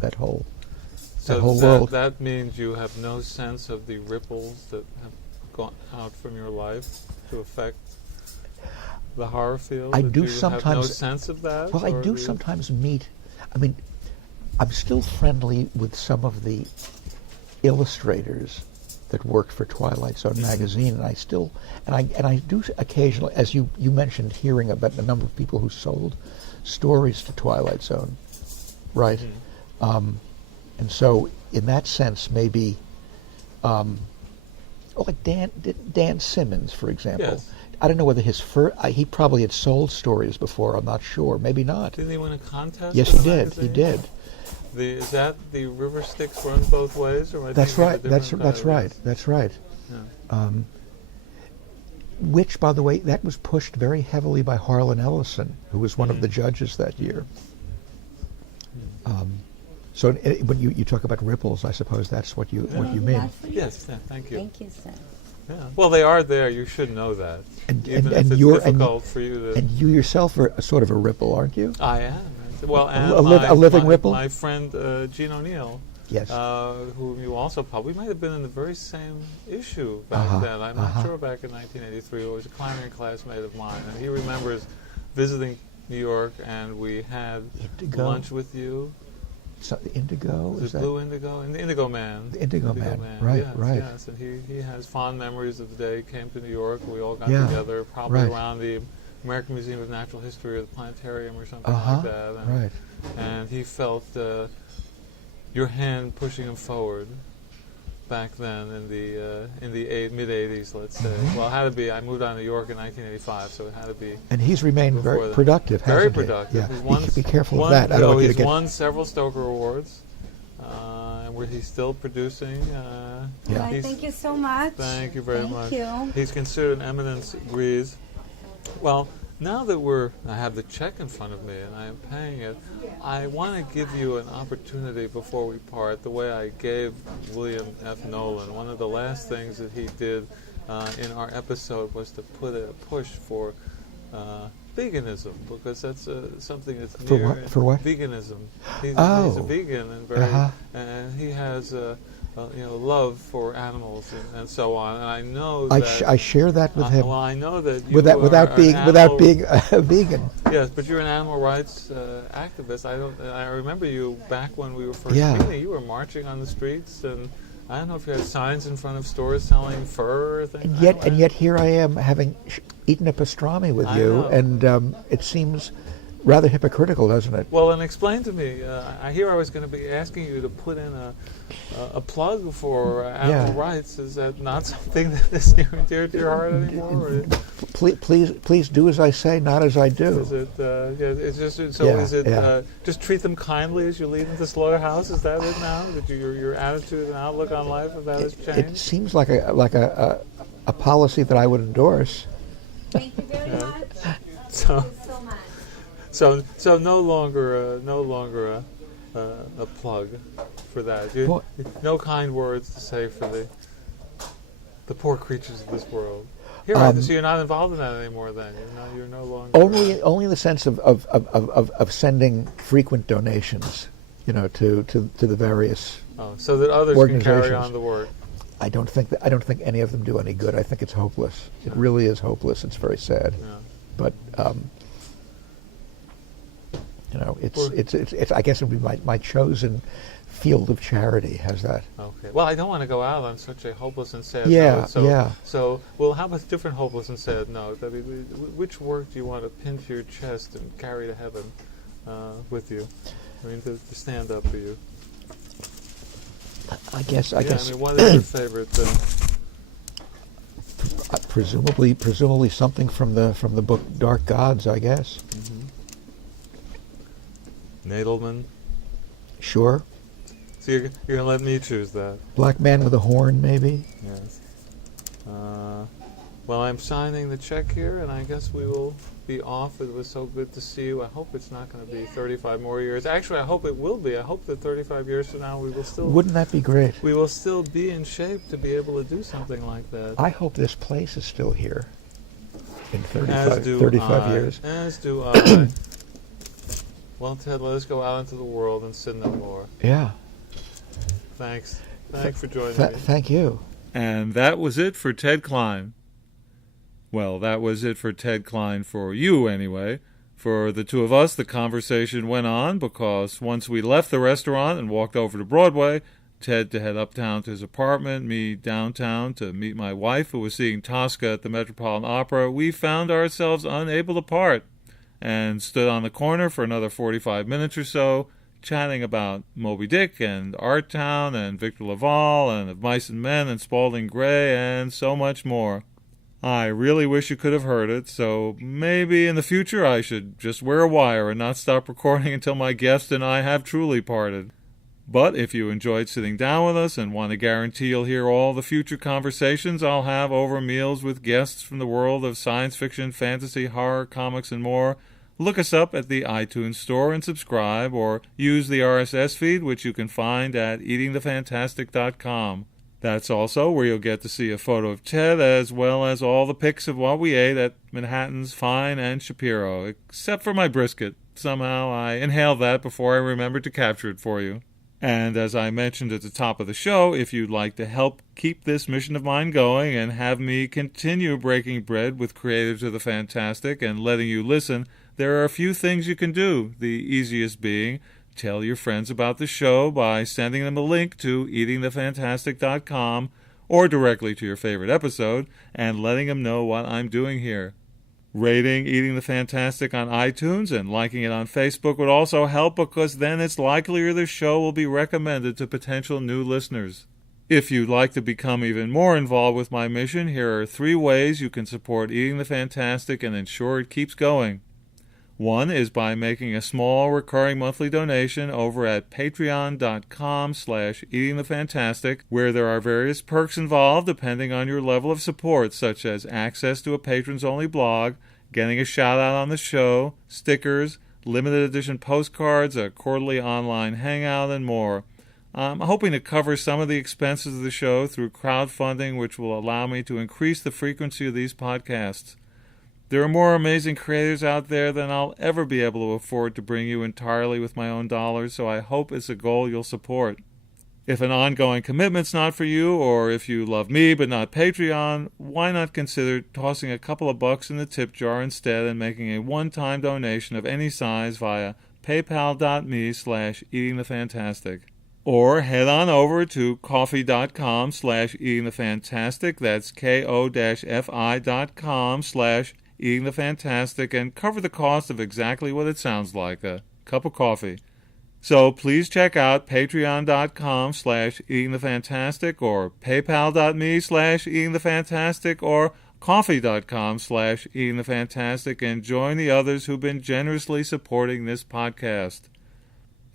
that whole So world. that means you have no sense of the ripples that have gone out from your life to affect the horror field? I That do you sometimes. have no sense of that? Well, I or do sometimes meet. I mean, I'm still friendly with some of the illustrators that worked for Twilight Zone magazine, and I do occasionally, as you mentioned, hearing about the number of people who sold stories to Twilight Zone, right? And so, in that sense, maybe, like Dan Simmons, for example. Yes. I don't know whether he probably had sold stories before. I'm not sure. Maybe not. Didn't he win a contest? Yes, for he the did. magazine? He did. Is that the River Styx run both ways, or am I That's thinking of right. a That's different right. kind That's right. Yeah. Which, by the way, that was pushed very heavily by Harlan Ellison, who was one of the judges that year. So when you talk about ripples, I suppose that's what you mean. Yes. Yeah, thank you. Thank you, sir. Yeah. Well, they are there. You should know that. Even if it's difficult for you to. And you yourself are sort of a ripple, aren't you? I am. Well, and a living ripple. My friend Gene O'Neill. Yes. Whom you also probably might have been in the very same issue back then. I'm not sure back in 1983. It was a klein8 classmate of mine, and he remembers visiting New York, and we had lunch with you. So the Indigo? Was it Blue Indigo? And the Indigo Man. The Indigo Man. Right, right. Yes, and he has fond memories of the day he came to New York. We all got Yeah, together, probably right. around the American Museum of Natural History or the Planetarium or something like that. And, right. And he felt your hand pushing him forward back then in the mid 80s, let's say. Well, it had to be. I moved on to New York in 1985, so it had to be. And he's remained very that. productive, hasn't Very he? productive. Yeah. Be careful of that. I don't want you to he's won several Stoker Awards, and where he's still producing. Well, thank you so much. Thank you very much. Thank you. He's considered an eminence grise. Well, now that I have the check in front of me and I am paying it, I want to give you an opportunity before we part, the way I gave William F. Nolan. One of the last things that he did in our episode was to put a push for veganism, because that's something that's near. For what? Veganism. He's a vegan and and he has love for animals and so on. And I know that I share that with him. Well, I know that you without being a vegan. Yes, but you're an animal rights activist. I remember you back when we were first meeting. You were marching on the streets, and I don't know if you had signs in front of stores selling fur or things. And yet here I am having eaten a pastrami with you, and it seems rather hypocritical, doesn't it? Well, and explain to me. I hear I was going to be asking you to put in a plug for animal rights. Is that not something that is near and dear to your heart anymore? Please do as I say, not as I do. Is it? It's just so. Is it just treat them kindly as you lead them to slaughterhouse? Is that it now? That your attitude and outlook on life about has changed? It seems like a policy that I would endorse. Thank you very much. So, Thank you so much. So no longer a plug for that. No kind words to say for the poor creatures of this world. So you're not involved in that anymore. Then you're no longer only in the sense of sending frequent donations, to the various so that others can carry on the work. I don't think any of them do any good. I think it's hopeless. It really is hopeless. It's very sad. Yeah. But it's I guess it would be my chosen field of charity. How's that? Okay. Well, I don't want to go out on such a hopeless and sad note. So, well, how about a different hopeless and sad note? I mean, which work do you want to pin to your chest and carry to heaven with you? I mean, to stand up for you. I guess. I mean, what is your favorite? Presumably something from the book Dark Gods, I guess. Mm-hmm. Nadelman. Sure. So you're going to let me choose that. Black Man with a Horn, maybe? Yes. Well, I'm signing the check here, and I guess we will be off. It was so good to see you. I hope it's not going to be 35 more years. Actually, I hope it will be. I hope that 35 years from now we will still... Wouldn't that be great? We will still be in shape to be able to do something like that. I hope this place is still here in 35 years. As do I. Well, Ted, let us go out into the world and sin no more. Yeah. Thanks. Thanks for joining me. Thank you. And that was it for Ted Klein. Well, that was it for Ted Klein for you, anyway. For the two of us, the conversation went on because once we left the restaurant and walked over to Broadway, Ted to head uptown to his apartment, me downtown to meet my wife who was seeing Tosca at the Metropolitan Opera, we found ourselves unable to part and stood on the corner for another 45 minutes or so, chatting about Moby Dick and Art Town and Victor Laval and Of Mice and Men and Spalding Gray and so much more. I really wish you could have heard it, so maybe in the future I should just wear a wire and not stop recording until my guest and I have truly parted. But if you enjoyed sitting down with us and want to guarantee you'll hear all the future conversations I'll have over meals with guests from the world of science fiction, fantasy, horror, comics, and more, look us up at the iTunes Store and subscribe, or use the RSS feed, which you can find at eatingthefantastic.com. That's also where you'll get to see a photo of Ted, as well as all the pics of what we ate at Manhattan's Fine and Shapiro, except for my brisket. Somehow I inhaled that before I remembered to capture it for you. And as I mentioned at the top of the show, if you'd like to help keep this mission of mine going and have me continue breaking bread with creatives of the fantastic and letting you listen, there are a few things you can do, the easiest being tell your friends about the show by sending them a link to eatingthefantastic.com or directly to your favorite episode and letting them know what I'm doing here. Rating Eating the Fantastic on iTunes and liking it on Facebook would also help, because then it's likelier the show will be recommended to potential new listeners. If you'd like to become even more involved with my mission, here are 3 ways you can support Eating the Fantastic and ensure it keeps going. One is by making a small recurring monthly donation over at patreon.com/eatingthefantastic, where there are various perks involved depending on your level of support, such as access to a patrons-only blog, getting a shout-out on the show, stickers, limited edition postcards, a quarterly online hangout, and more. I'm hoping to cover some of the expenses of the show through crowdfunding, which will allow me to increase the frequency of these podcasts. There are more amazing creators out there than I'll ever be able to afford to bring you entirely with my own dollars, so I hope it's a goal you'll support. If an ongoing commitment's not for you, or if you love me but not Patreon, why not consider tossing a couple of bucks in the tip jar instead and making a one-time donation of any size via paypal.me/eatingthefantastic. Or head on over to coffee.com/eatingthefantastic, that's ko-fi.com/eatingthefantastic, and cover the cost of exactly what it sounds like, a cup of coffee. So please check out patreon.com/eatingthefantastic or paypal.me/eatingthefantastic or coffee.com/eatingthefantastic and join the others who've been generously supporting this podcast.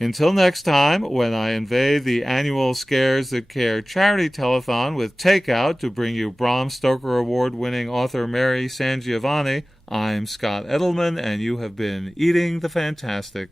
Until next time, when I invade the annual Scares That Care charity telethon with takeout to bring you Bram Stoker Award-winning author Mary Sangiovanni, I'm Scott Edelman, and you have been Eating the Fantastic.